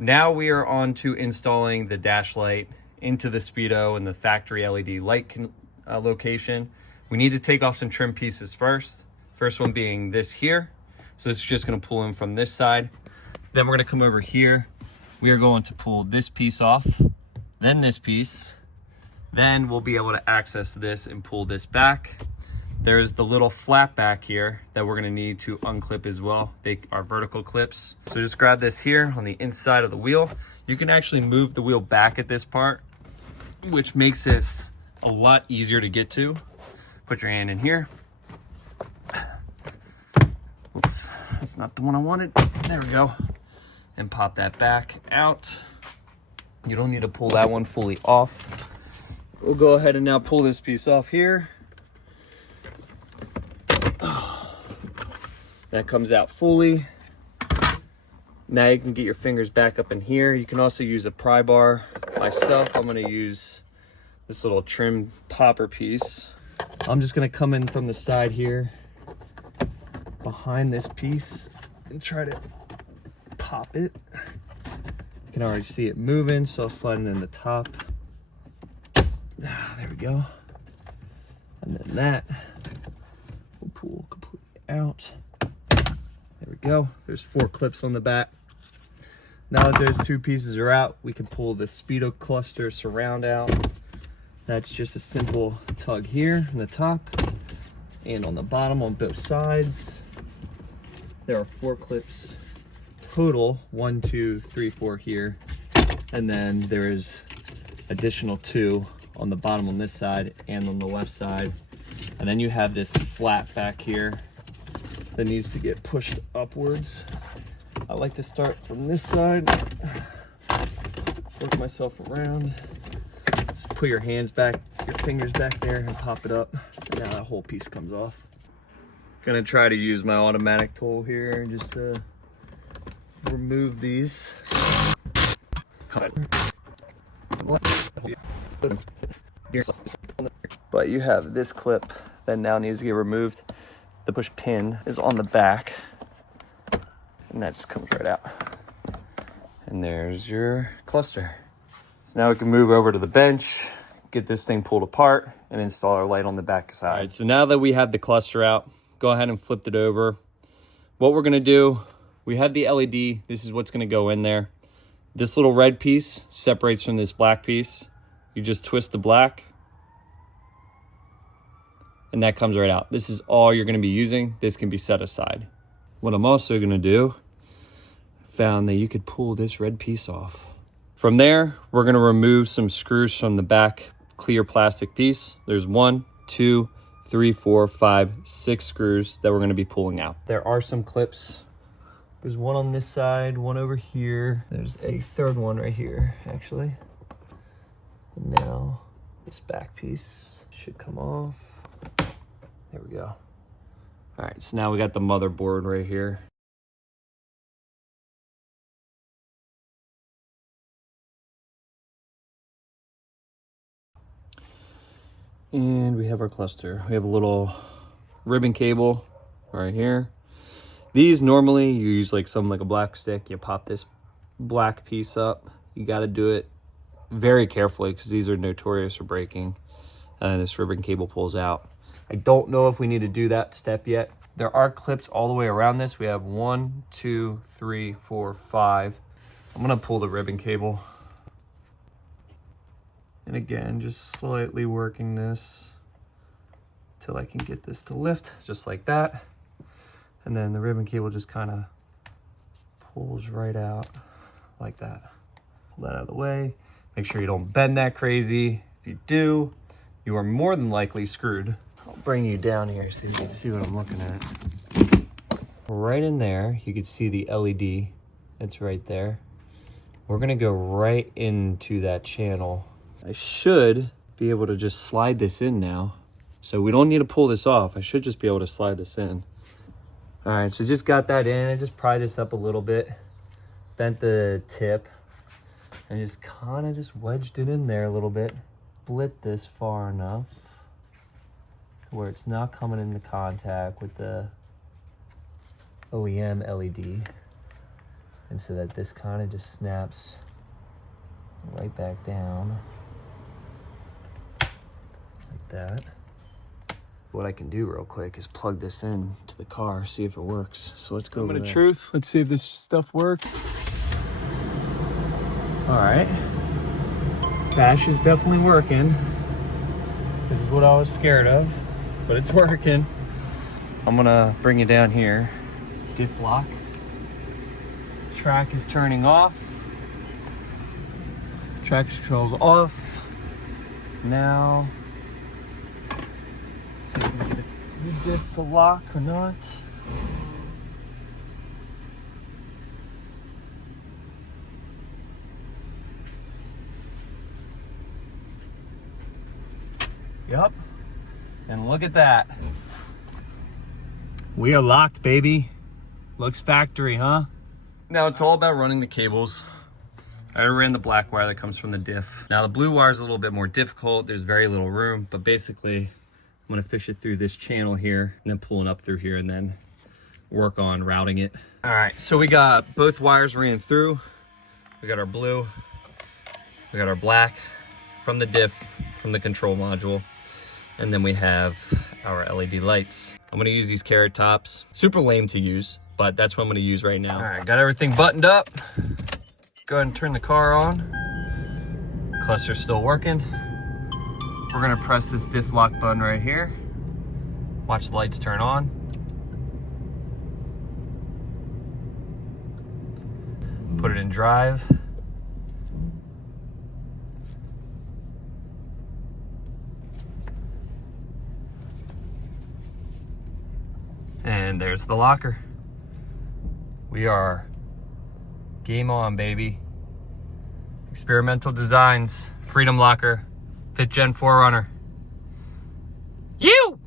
Now we are on to installing the dash light into the Speedo and the factory LED light location. We need to take off some trim pieces first. First one being this here. So this is just gonna pull in from this side. Then we're gonna come over here. We are going to pull this piece off, then this piece. Then we'll be able to access this and pull this back. There's the little flap back here that we're gonna need to unclip as well. They are vertical clips. So just grab this here on the inside of the wheel. You can actually move the wheel back at this part, which makes this a lot easier to get to. Put your hand in here. Oops, that's not the one I wanted. There we go. And pop that back out. You don't need to pull that one fully off. We'll go ahead and now pull this piece off here. That comes out fully. Now you can get your fingers back up in here. You can also use a pry bar. Myself, I'm gonna use this little trim popper piece. I'm just gonna come in from the side here, behind this piece, and try to pop it. You can already see it moving, so I'll slide it in the top. There we go. And then that will pull completely out. There we go. There's 4 clips on the back. Now that those 2 pieces are out, we can pull the Speedo cluster surround out. That's just a simple tug here on the top and on the bottom on both sides. There are 4 clips total, 1, 2, 3, 4 here. And then there is additional 2 on the bottom on this side and on the left side. And then you have this flap back here that needs to get pushed upwards. I like to start from this side, work myself around. Just put your hands back, your fingers back there and pop it up. And now that whole piece comes off. Gonna try to use my automatic tool here just to remove these. But you have this clip that now needs to get removed. The push pin is on the back and that just comes right out. And there's your cluster. So now we can move over to the bench, get this thing pulled apart and install our light on the back side. All right, so now that we have the cluster out, go ahead and flip it over. What we're gonna do, we have the LED, this is what's gonna go in there. This little red piece separates from this black piece. You just twist the black and that comes right out. This is all you're gonna be using. This can be set aside. What I'm also gonna do, found that you could pull this red piece off. From there, we're gonna remove some screws from the back clear plastic piece. There's 1, 2, 3, 4, 5, 6 screws that we're gonna be pulling out. There are some clips. There's 1 on this side, 1 over here. There's a 3rd one right here, actually. And now this back piece should come off. There we go. All right, so now we got the motherboard right here. And we have our cluster. We have a little ribbon cable right here. These normally you use like something like a black stick. You pop this black piece up. You got to do it very carefully because these are notorious for breaking. And then this ribbon cable pulls out. I don't know if we need to do that step yet. There are clips all the way around this. We have 1, 2, 3, 4, 5. I'm gonna pull the ribbon cable. And again, just slightly working this till I can get this to lift, just like that. And then the ribbon cable just kind of pulls right out like that. Pull that out of the way. Make sure you don't bend that crazy. If you do, you are more than likely screwed. I'll bring you down here so you can see what I'm looking at. Right in there, you can see the LED. It's right there. We're gonna go right into that channel. I should be able to just slide this in now. So we don't need to pull this off. I should just be able to slide this in. All right, so just got that in. I just pried this up a little bit, bent the tip, and just kind of just wedged it in there a little bit. Split this far enough where it's not coming into contact with the OEM LED. And so that this kind of just snaps right back down like that. What I can do real quick is plug this in to the car, see if it works. So let's go. Moment of truth. Let's see if this stuff works. All right. Bash is definitely working. This is what I was scared of, but it's working. I'm gonna bring it down here. Diff lock. Track is turning off. Traction control's off. Now, see if we can get the diff to lock or not. Yup. And look at that. We are locked, baby. Looks factory, huh? Now it's all about running the cables. I ran the black wire that comes from the diff. Now the blue wire is a little bit more difficult. There's very little room, but basically I'm gonna fish it through this channel here and then pulling up through here and then work on routing it. All right, so we got both wires ran through. We got our blue, we got our black from the diff, from the control module. And then we have our LED lights. I'm gonna use these carrot tops. Super lame to use, but that's what I'm gonna use right now. All right, got everything buttoned up. Go ahead and turn the car on. Cluster's still working. We're gonna press this diff lock button right here. Watch the lights turn on. Put it in drive. And there's the locker. We are game on, baby. Experimental Designs, Freedom Locker, 5th Gen 4Runner. You!